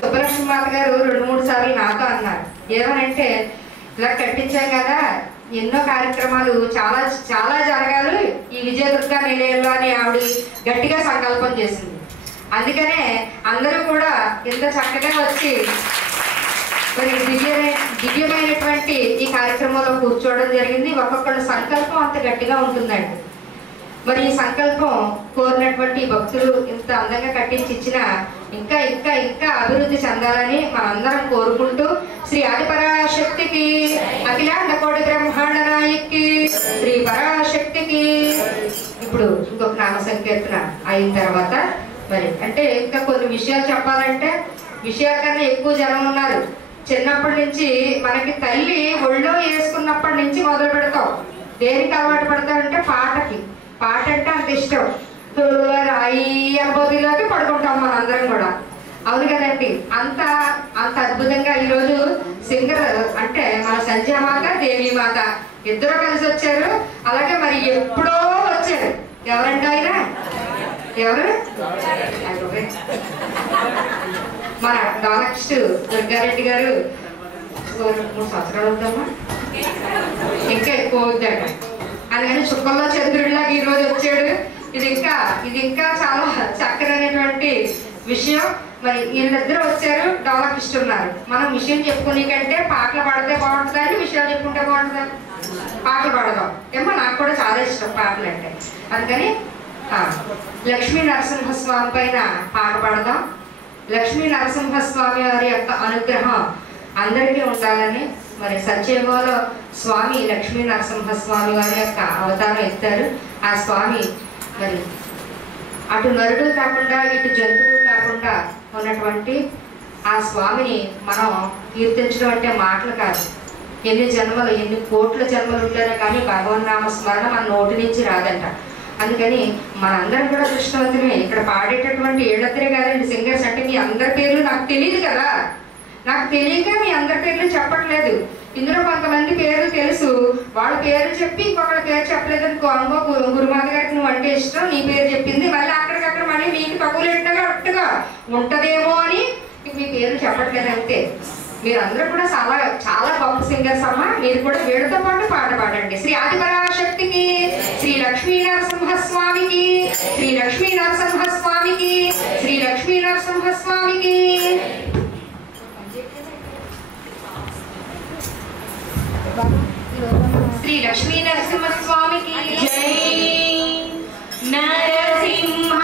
సుబ్బలక్ష్మి మాత గారు 2-3 సార్లు నాతో అన్నారు, ఏమనంటే ఇలా కట్టించాం కదా, ఎన్నో కార్యక్రమాలు చాలా చాలా జరగాలి ఈ విజయదుర్గ నిలయంలో అని ఆవిడ గట్టిగా సంకల్పం చేసింది. అందుకనే అందరూ కూడా ఇంత చక్కగా వచ్చి మరి దివ్యమైనటువంటి ఈ కార్యక్రమంలో కూర్చోవడం జరిగింది. ఒక్కొక్కళ్ళ సంకల్పం అంత గట్టిగా ఉంటుందండి. మరి ఈ సంకల్పం కోరినటువంటి భక్తులు ఇంత అందంగా కట్టించి ఇచ్చిన ఇంకా ఇంకా ఇంకా అభివృద్ధి చెందాలని మనందరం కోరుకుంటూ శ్రీ ఆదిపరాశక్తికి, అఖిలాండ కోటి బ్రహ్మాండ నాయకి శ్రీ పరాశక్తికి. ఇప్పుడు ఇంకొక నామ సంకీర్తన అయిన తర్వాత మరి అంటే ఇంకా కొన్ని విషయాలు చెప్పాలంటే విషయాల కన్నా ఎక్కువ జనం ఉన్నారు. చిన్నప్పటి నుంచి మనకి తల్లి ఒళ్ళో వేసుకున్నప్పటి నుంచి మొదలు పెడతాం. దేనికి అలవాటు పడతామంటే పాటకి. పాట అంటే అంత ఇష్టం. అయ్యబోదిలోకి పడుకుంటాం మనందరం కూడా, అవును కదండి. అంత అంత అద్భుతంగా ఈరోజు సింగర్ అంటే మన సంధ్యామాత, దేవీమాత ఇద్దరు కలిసి వచ్చారు. అలాగే మరి ఎప్పుడో వచ్చారు. ఎవరంటే ఆయన ఎవరు? మన డాలక్స్ట్ దుర్గారెడ్డి గారు 3 సంవత్సరాలు అవుతామా, ఇంకా ఎక్కువ అవుతాడు. అందుకని చుక్కల్లో చంద్రుడిలాగా ఈ రోజు వచ్చాడు. ఇది ఇంకా చాలా చక్కనైనటువంటి విషయం. మరి వీళ్ళిద్దరూ వచ్చారు, డాలక్స్ట్ ఉన్నారు. మనం విషయం చెప్పుకునే కంటే పాటలు పాడితే బాగుంటుందా అని విషయాలు చెప్పుకుంటే బాగుంటుందా? పాటలు పాడదాం ఏమో, నాకు కూడా చాలా ఇష్టం పాటలు అంటే. అందుకని లక్ష్మీ నరసింహస్వామి పైన పాట పాడదాం. లక్ష్మీ నరసింహస్వామి వారి యొక్క అనుగ్రహం అందరికీ ఉండాలని మరి సత్యయుగంలో స్వామి లక్ష్మీ నరసింహస్వామి వారి యొక్క అవతారం ఎత్తారు. ఆ స్వామి మరి అటు నరుడు కాకుండా ఇటు జంతువు కాకుండా ఉన్నటువంటి ఆ స్వామిని మనం కీర్తించడం అంటే మాటలు కాదు. ఎన్ని జన్మలు, ఎన్ని కోట్ల జన్మలు ఉంటారో కానీ భగవన్నామ స్మరణ మన నోటి నుంచి రాదంట. అందుకని మనందరం కూడా కృష్ణవంతుమే. ఇక్కడ పాడేటటువంటి ఏళ్ళద్దరే కాదండి సింగర్స్. అంటే మీ అందరి పేర్లు నాకు తెలియదు కదా, నాకు తెలియక మీ అందరి పేర్లు చెప్పట్లేదు. ఇందులో కొంతమంది పేర్లు తెలుసు, వాళ్ళ పేరు చెప్పి ఇంకొకళ్ళ పేరు చెప్పలేదు అనుకో, అమ్మో గురుమాత గారికి నువ్వు అంటే ఇష్టం, నీ పేరు చెప్పింది, మళ్ళీ అక్కడికక్కడ మళ్ళీ మీకు తక్కువలేట్టుగా అట్టుగా ఉంటదేమో అని మీ పేరు చెప్పట్లేదు అంతే. మీరందరూ కూడా చాలా చాలా గొప్ప సింగర్స్ అమ్మా. మీరు కూడా వీళ్ళతో పాటు పాట పాడండి. శ్రీ ఆదిపరాశక్తికి, శ్రీ లక్ష్మీ నరసింహస్వామికి, శ్రీ లక్ష్మీ నరసింహస్వామికి, శ్రీ లక్ష్మీ నరసింహస్వామికి. శ్రీ లక్ష్మీ నరసింహస్వామికి జై. నరసింహ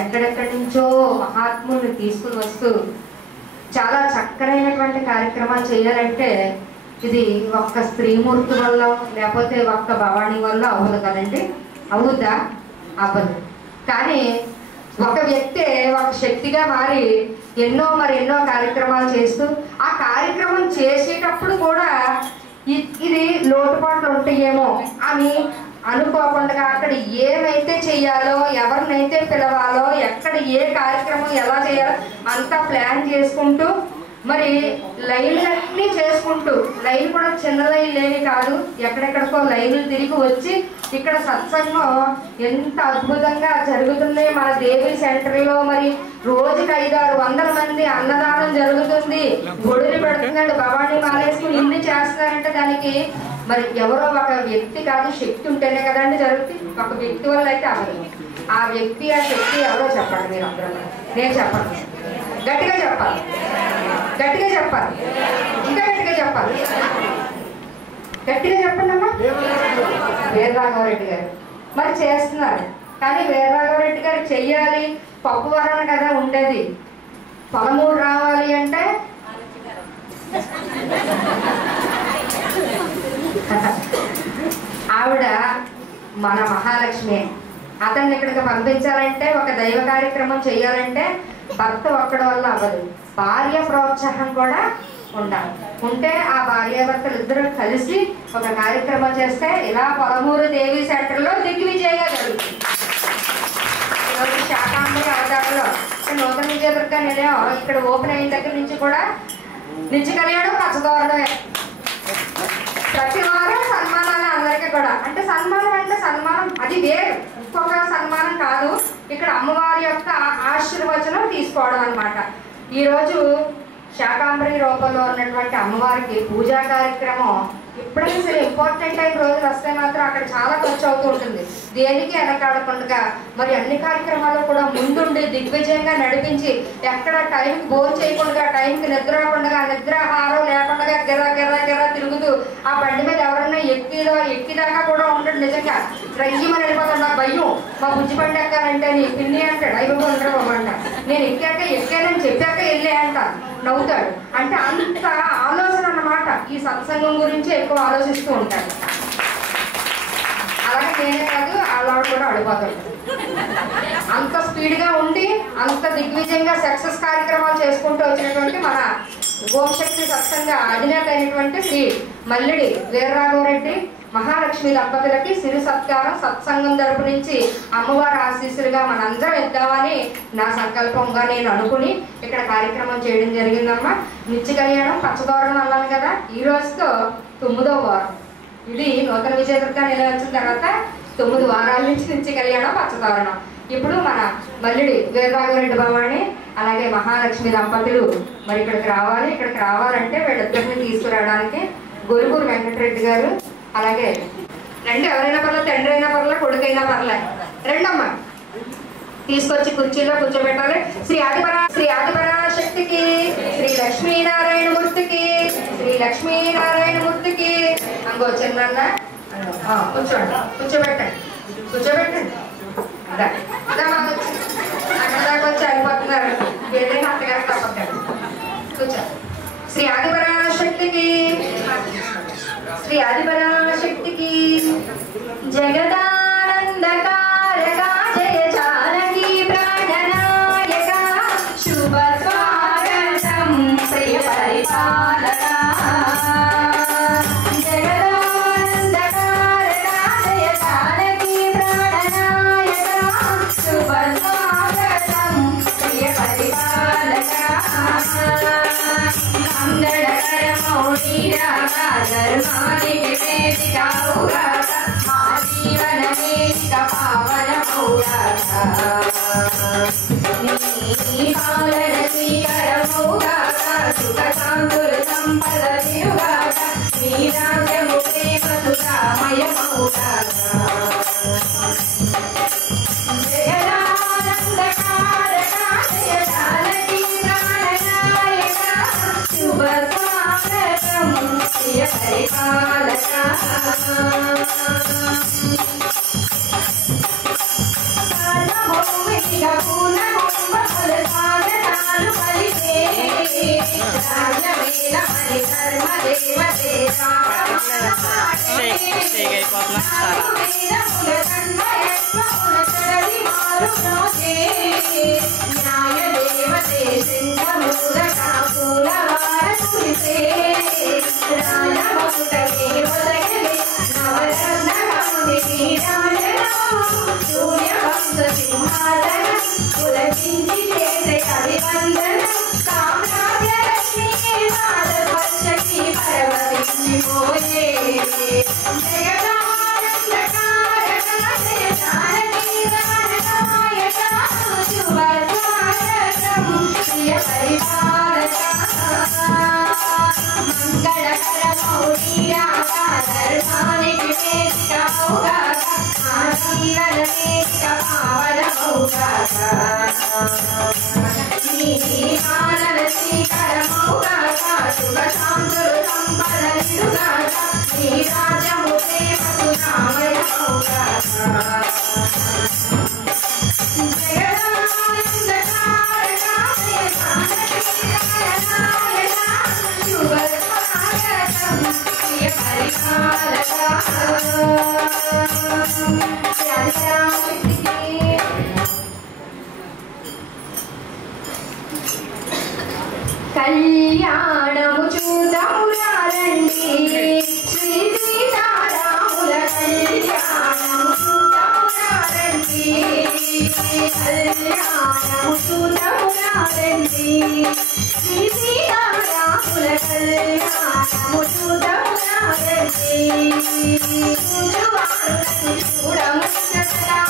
ఎక్కడెక్కడి నుంచో మహాత్ముల్ని తీసుకుని వస్తూ చాలా చక్కనైనటువంటి కార్యక్రమాలు చేయాలంటే ఇది ఒక్క స్త్రీమూర్తి వల్ల లేకపోతే ఒక్క భవానీ వల్ల అవ్వదు కదండి. అవుద్దా? అవ్వదు. కానీ ఒక వ్యక్తే ఒక శక్తిగా మారి ఎన్నో కార్యక్రమాలు చేస్తూ ఆ కార్యక్రమం చేసేటప్పుడు కూడా ఇది లోటుపాట్లు ఉంటాయేమో అని అనుకోకుండా అక్కడ ఏమైతే చెయ్యాలో, ఎవరినైతే పిలవాలో, ఎక్కడ ఏ కార్యక్రమం ఎలా చేయాలో అంతా ప్లాన్ చేసుకుంటూ మరి లైన్లన్నీ చేసుకుంటూ, లైన్ కూడా చిన్న లైన్ లేని కాదు, ఎక్కడెక్కడికో లైన్లు తిరిగి వచ్చి ఇక్కడ సత్సంగం ఎంత అద్భుతంగా జరుగుతుంది మన దేవి సెంటర్లో. మరి రోజుకి 500-600 మంది అన్నదానం జరుగుతుంది, గొడుగులు పెడుతున్నాడు, భవానీ మాలేసుకుని ఇన్ని చేస్తున్నారంటే దానికి మరి ఎవరో ఒక వ్యక్తి కాదు, శక్తి ఉంటేనే కదండి జరుగుతుంది. ఒక వ్యక్తి వల్ల అయితే అవ్వదు. ఆ వ్యక్తి ఆ శక్తి ఎవరో చెప్పండి మీరు అందరూ. నేను చెప్పండి, గట్టిగా చెప్పాలి, గట్టిగా చెప్పాలి, ఇంకా గట్టిగా చెప్పాలి, గట్టిగా చెప్పండి అమ్మా. వీరరాఘవరెడ్డి గారు మరి చేస్తున్నారు. కానీ వీరరాఘవరెడ్డి గారు చెయ్యాలి, పప్పు వరణ కదా ఉండేది, 13 రావాలి అంటే ఆవిడ మన మహాలక్ష్మి. అతన్ని ఇక్కడికి పంపించాలంటే, ఒక దైవ కార్యక్రమం చేయాలంటే భర్త ఒక్కడి వల్ల అవ్వదు, భార్య ప్రోత్సాహం కూడా ఉండాలి. ఉంటే ఆ భార్యాభర్తలు ఇద్దరు కలిసి ఒక కార్యక్రమం చేస్తే ఇలా 13 దేవి సెంటర్లో దిగ్విజయంగా జరుగుతుంది. శాకాంబరి అవతారంలో నూతన విజయదుర్గ నిలయం ఇక్కడ ఓపెన్ అయిన దగ్గర నుంచి కూడా నిత్య కళ్యాణం పచ్చదోరణమే. ప్రతి వారం సన్మానాలు అందరికీ కూడా. అంటే సన్మానం అది వేరు, ఇంకొక సన్మానం కాదు. ఇక్కడ అమ్మవారి యొక్క ఆశీర్వచనం తీసుకోవడం అనమాట. ఈరోజు శాకాంబరి రూపంలో ఉన్నటువంటి అమ్మవారికి పూజా కార్యక్రమం ఎప్పుడైనా సరే ఇంపార్టెంట్ అయిన రోజులు వస్తే మాత్రం అక్కడ చాలా ఖర్చు అవుతూ ఉంటుంది. దేనికి వెనకాడకుండా మరి అన్ని కార్యక్రమాలు కూడా ముందుండి దిగ్విజయంగా నడిపించి, ఎక్కడ టైంకి భోజనం చేయకుండా, టైంకి నిద్ర రాకుండా, నిద్రాహారం లేకుండా గిరా తిరుగుతూ ఆ బండి మీద ఎవరన్నా ఎక్కిదాకా కూడా ఉండడు. నిజంగా రయ్యమని వెళ్ళిపోతాడు. నాకు భయం, మా బుజ్జి బండి ఎక్కాలంటే నీ పిన్ని అంటాడు, అయిపోయి ఉంటాడు బాబంట. నేను ఎక్కానని చెప్పాక వెళ్ళే అంట, నవ్వుతాడు. అంటే అంత ఆలోచన అన్నమాట. ఈ సత్సంగం గురించి ఎక్కువ ఆలోచిస్తూ ఉంటాడు. అలాగే నేనే కాదు, ఆవిడ కూడా అడిపోతాడు. అంత స్పీడ్గా ఉండి అంత దిగ్విజయంగా సక్సెస్ కార్యక్రమాలు చేసుకుంటూ వచ్చినటువంటి మన ఓంశక్తి సత్సంగ అధినేత అయినటువంటి శ్రీ మల్లిడి వీరరాఘవరెడ్డి మహాలక్ష్మి దంపతులకి సిరి సత్కారం సత్సంగం తరపు నుంచి అమ్మవారి ఆశీస్సులుగా మనందరం ఇద్దామని నా సంకల్పంగా నేను అనుకుని ఇక్కడ కార్యక్రమం చేయడం జరిగిందమ్మా. నిత్య కళ్యాణం పచ్చదోరణం అన్నాను కదా, ఈ రోజుతో 9వ వారం. ఇది నూతన విజయదుర్గ నిలయం వచ్చిన తర్వాత 9 వారాల నుంచి నిత్య కళ్యాణం పచ్చదోరణం. ఇప్పుడు మన మల్లిడి వీరరాఘవరెడ్డి భవాని అలాగే మహాలక్ష్మి దంపతులు మరి ఇక్కడికి రావాలి. ఇక్కడికి రావాలంటే వీళ్ళిద్దరిని తీసుకురావడానికి గొలుగూరు వెంకటరెడ్డి గారు, అలాగే రండి, ఎవరైనా పర్లేదు, తండ్రి అయినా పర్లేదు, కొడుకైనా పర్లేదు, రెండమ్మా తీసుకొచ్చి కుర్చీలో కూర్చోబెట్టాలి. శ్రీ ఆదిపరాశక్తికి, శ్రీ లక్ష్మీనారాయణమూర్తికి, శ్రీ లక్ష్మీనారాయణమూర్తికి. అంగో చిన్న కూర్చోండి, కూర్చోబెట్టండి. అదే అక్కడ దాకా వచ్చి అయిపోతున్నారు, ఏదైనా అత్తగారు తప్పదు. కూర్చో. శ్రీ ఆదిపరాశక్తికి, శ్రీ ఆదిపరాశక్తికి. జగదానందకారకా జయ జానకి ప్రాణనాయక శుభ స్వాగతం ప్రియ పరిపాలక. జగదానందకారకా జయ జానకి ప్రాణనాయక శుభ స్వాగతం ప్రియ పరిపాలక. పూల కళ్యాణము చూడమురారండి శ్రీ సీతారాముల కళ్యాణము చూడమురారండి కళ్యాణము చూడమురారండి శ్రీ సీతారాముల కళ్యాణము చూడమురారండి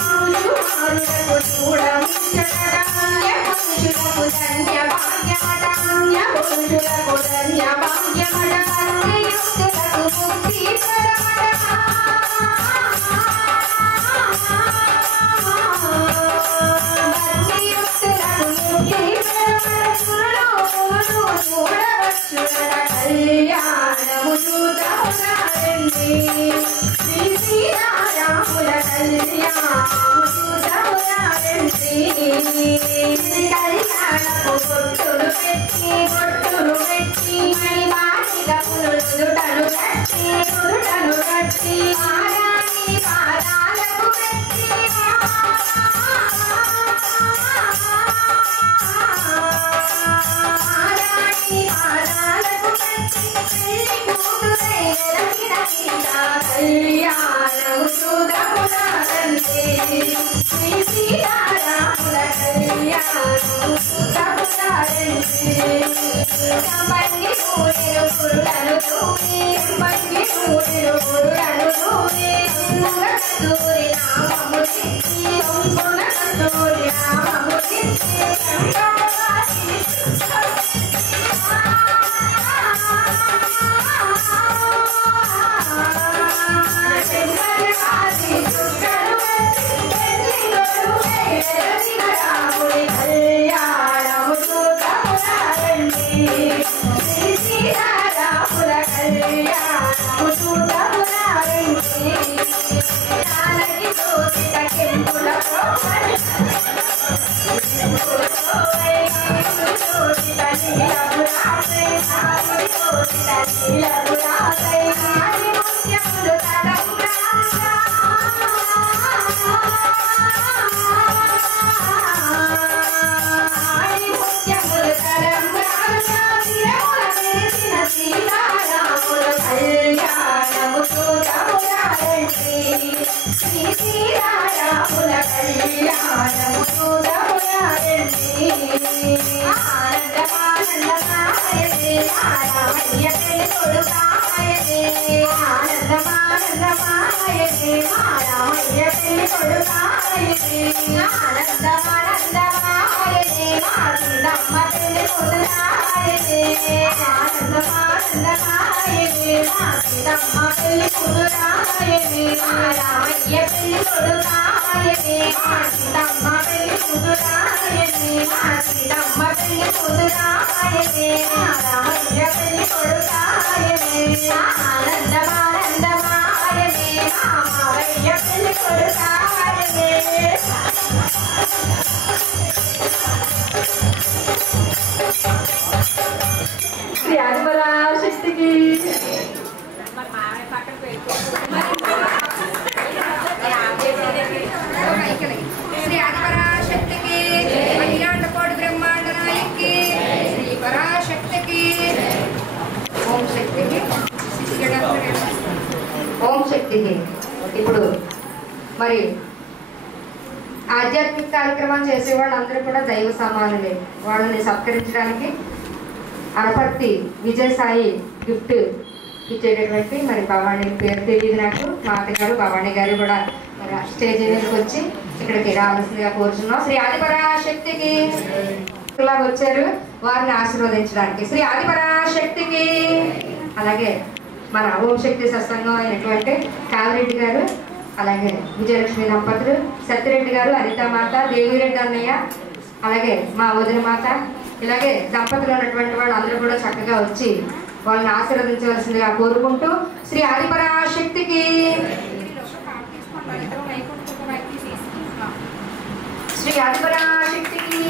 చూడముచ్చటములకు చూడముచ్చటములకు ధన్య భాగ్యమటన్య పురుషులకు ధన్య భాగ్యమట కన్యయుక్తులకు ముక్తి భక్తియుక్తులకు ముక్తి చూడవచ్చు కళ్యాణము చూడమురారండి శ్రీ సీతారాముల కళ్యాణము చూడమురారండి కళ్యాణపు బొట్టులు పెట్టి మణిమాలిక పురుషుటను కట్టి మారాణి పాదాలకు పెట్టి కళ్యాణము చూడమురారండి శ్రీ సీతారాముల కళ్యాణము చూడమురారండి సంపంగి పూరిలు పురులను తూరి సంపంగి పూరిలు పురులను తూరి కస్తూరి నామము చిత్తి సొంపున కస్తూరి నామము చిత్తి కళ్యాణము చూడమురారండి శ్రీ సీతారాముల కళ్యాణము చూడమురారండి నానకి దోసిట కెంపుల కళ్యాణము చూడమురారండి శ్రీ సీతారాముల కళ్యాణము చూడమురారండి ఆనందమానందమాయతే రామయ్య పెళ్లి కొడుకాయతే ఆనందమానందమాయతే రామయ్య పెళ్లి కొడుకాయతే ఆనందమానందమాయతే మాసిదమ్మ పెళ్లి కొడుకాయతే ఆనందమానందమాయతే మాసిదమ్మ పెళ్లి కొడుకాయతే రామయ్య పెళ్లి కొడుకాయతే మాసిదమ్మ పెళ్లి కొడుకాయతే మాసిదమ్మ పెళ్లి కొడుకాయతే రామయ్య పెళ్లి కొడుకాయతే ఆనందమానందమాయతే రామయ్య పెళ్లి కొడుకాయతే శ్రీ ఆదిపరాశక్తికి ఇప్పుడు మరి ఆధ్యాత్మిక కార్యక్రమాలు చేసే వాళ్ళందరూ కూడా దైవ సమానులే. వాళ్ళని సత్కరించడానికి అనపర్తి విజయసాయి గిఫ్ట్ ఇచ్చేటటువంటి మరి భవానీ పేరు తెలియదు నాకు, మా అత్తగారు భవానీ గారు కూడా మరి స్టేజ్ మీదకి వచ్చి ఇక్కడికి రావాల్సిందిగా కోరుచున్నాం. శ్రీ ఆదిపరాశక్తికి వచ్చారు వారిని ఆశీర్వదించడానికి. శ్రీ ఆదిపరాశక్తికి. అలాగే మన ఓం శక్తి సత్సంగం అయినటువంటి కావిరెడ్డి గారు, అలాగే విజయలక్ష్మి దంపతులు, సత్యరెడ్డి గారు, అనితామాత, దేవిరెడ్డి అన్నయ్య, అలాగే మా వదిన మాత, ఇలాగే దంపతులు ఉన్నటువంటి వాళ్ళు అందరూ కూడా చక్కగా వచ్చి వాళ్ళని ఆశీర్వదించవలసిందిగా కోరుకుంటూ శ్రీ ఆదిపరాశక్తికి. శ్రీ ఆదిపరాశక్తికి.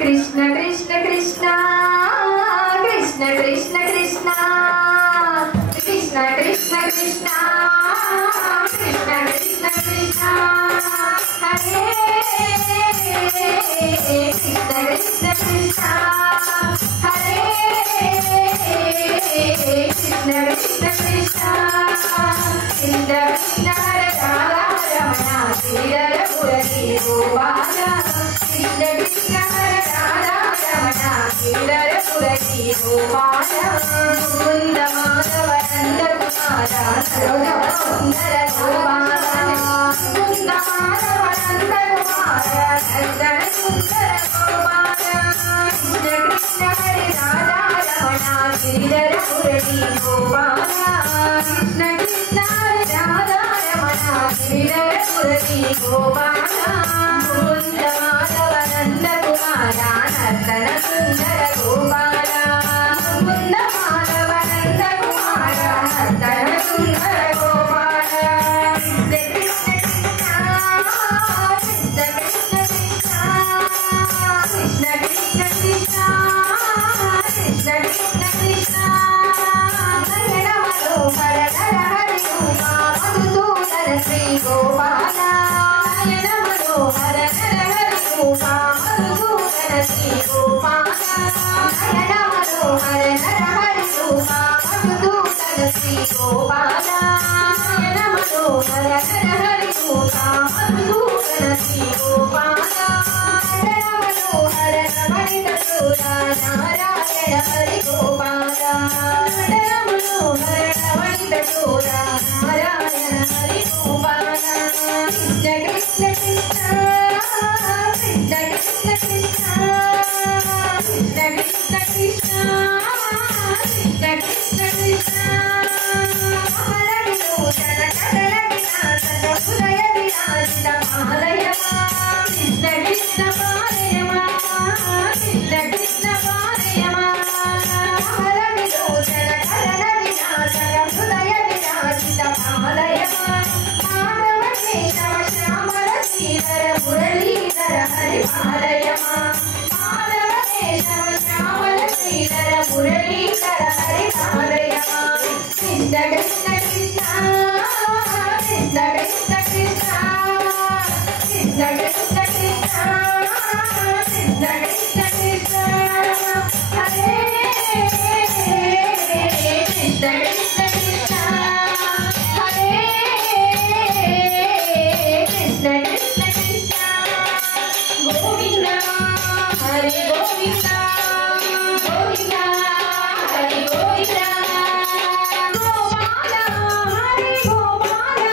కృష్ణ కృష్ణ కృష్ణ కృష్ణ కృష్ణ కృష్ణ కృష్ణ కృష్ణ కృష్ణ కృష్ణ కృష్ణ కృష్ణ హరే కృష్ణ కృష్ణ కృష్ణ హరే కృష్ణ కృష్ణ కృష్ణ కృష్ణ కృష్ణ రాధా రమణ శ్రీధర పురగి గోపాల కృష్ణ కృష్ణ రాధా రమణ శ్రీధర పురగి గోపాల ముకుంద మాధవ నంద కుమార సరోజ సుందర గోపాల ముకుంద మాధవ నంద కుమార సజ్జన సుందర గోపాల కృష్ణ కృష్ణ హరి రాధా రమణ శ్రీధర పురగి గోపాల కృష్ణ కృష్ణ హరి రాధా రమణ శ్రీధర పురగి గోపాల ముకుంద మాధవ నంద కుమార నర్తన సుందర గోపాల ముకుంద మాధవ నంద కుమార నర్తన సుందర గోపాల కృష్ణ కృష్ణ కృష్ణ కృష్ణ కృష్ణ కృష్ణ కృష్ణ కృష్ణ కృష్ణ కృష్ణ కృష్ణ నయన మనోహర నర హరి ఉమా మధుసూదన శ్రీ గోపాల నయన మనోహర నర హరి ఉమా మధుసూదన శ్రీ గోపాల నయన మనోహర నర హరి ఉమా మధుసూదన శ్రీ గోపాల నయన మనోహర నర హరి ఉమా మధుసూదన శ్రీ గోపాల నయన మనోహర రమణిత శూర నారాయణ హరి గోపాల నయన మనోహర రమణిత శూర నారాయణ హరి గోపాల కృష్ణ కృష్ణ కృష్ణ కృష్ణ కృష్ణ కృష్ణ కృష్ణ కృష్ణ కృష్ణ కృష్ణ కృష్ణ కృష్ణ కమల విలోచన కదల వినాశన హృదయ విరాజిత మాలయమా కృష్ణ కృష్ణ మాలయమా కృష్ణ కృష్ణ మాలయమా కమల విలోచన కదల వినాశన హృదయ విరాజిత మాలయమా మాధవ కేశవ శ్యామల శ్రీధర మురళీధర హరి మాలయమా మాధవ కేశవ శ్యామల శ్రీధర మురళీధర హరి మాలయమా కృష్ణ కృష్ణ కృష్ణ కృష్ణ కృష్ణ కృష్ణ కృష్ణ కృష్ణ కృష్ణ కృష్ణ కృష్ణ కృష్ణ హరే కృష్ణ కృష్ణ కృష్ణ హరే కృష్ణ కృష్ణ కృష్ణ గోవింద హరి గోవింద గోవింద హరి గోవింద గోపాల హరి గోపాల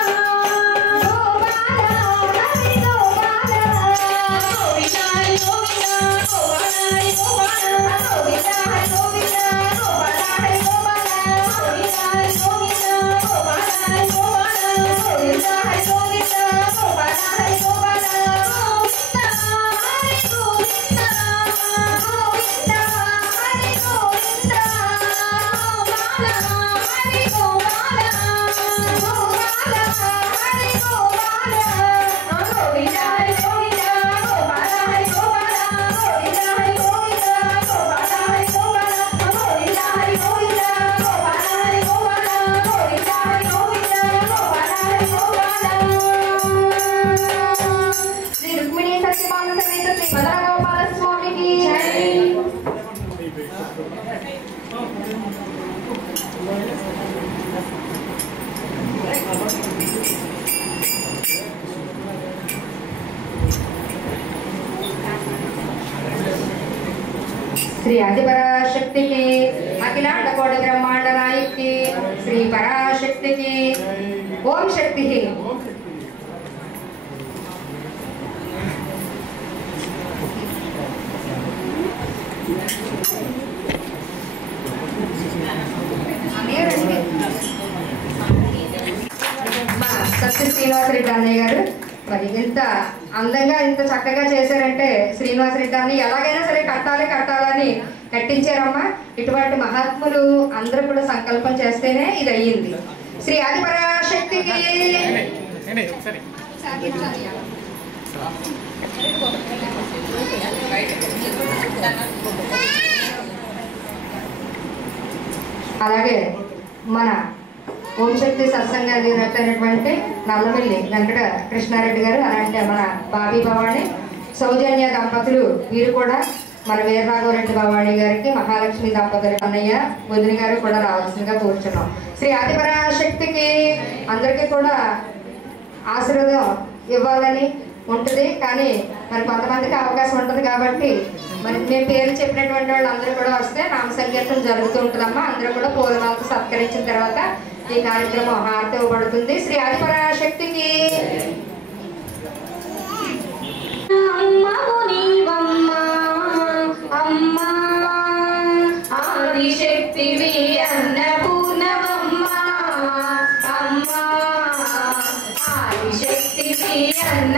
శ్రీ ఆదిపరాశక్తికి అఖిలాండ కోటి బ్రహ్మాండ నాయకి శ్రీ పరాశక్తికి ఓం శక్తి. మా సత్య శ్రీనివాసరెడ్డి అన్నయ్య గారు మరి ఇంత అందంగా ఇంత చక్కగా చేశారంటే శ్రీనివాసరెడ్డి అన్నయ్య ఎలాగైనా సరే కట్టాలని కట్టించారమ్మా. ఇటువంటి మహాత్ములు అందరూ కూడా సంకల్పం చేస్తేనే ఇది అయ్యింది. శ్రీ ఆదిపరాశక్తికి అలాగే మన ఓం శక్తి సత్సంగ అధినేతైనటువంటి నల్లమిల్లి వెంకట కృష్ణారెడ్డి గారు, అలాంటి మన బాబీ భవాణి సౌజన్య దంపతులు, వీరు కూడా మన వీరరాఘవరెడ్డి భవాణి గారికి మహాలక్ష్మి దంపతులు అన్నయ్య వదిన గారు కూడా రావాల్సిందిగా కూర్చున్నాం. శ్రీ ఆదిపరాశక్తికి అందరికీ కూడా ఆశీర్వాదం ఇవ్వాలని ఉంటుంది. కానీ మరి కొంతమందికి అవకాశం ఉంటుంది కాబట్టి మరి మేము పేర్లు చెప్పినటువంటి వాళ్ళు అందరూ కూడా వస్తే నామ సంకీర్తన జరుగుతూ ఉంటుందమ్మా. అందరూ కూడా పూలమాలతో సత్కరించిన తర్వాత ఈ కార్యక్రమం హారతి ఇవ్వబడుతుంది. శ్రీ ఆదిపరాశక్తికి ఆదిశక్తివి అన్నపూర్ణవమ్మ, అమ్మ ఆదిశక్తివి అన్న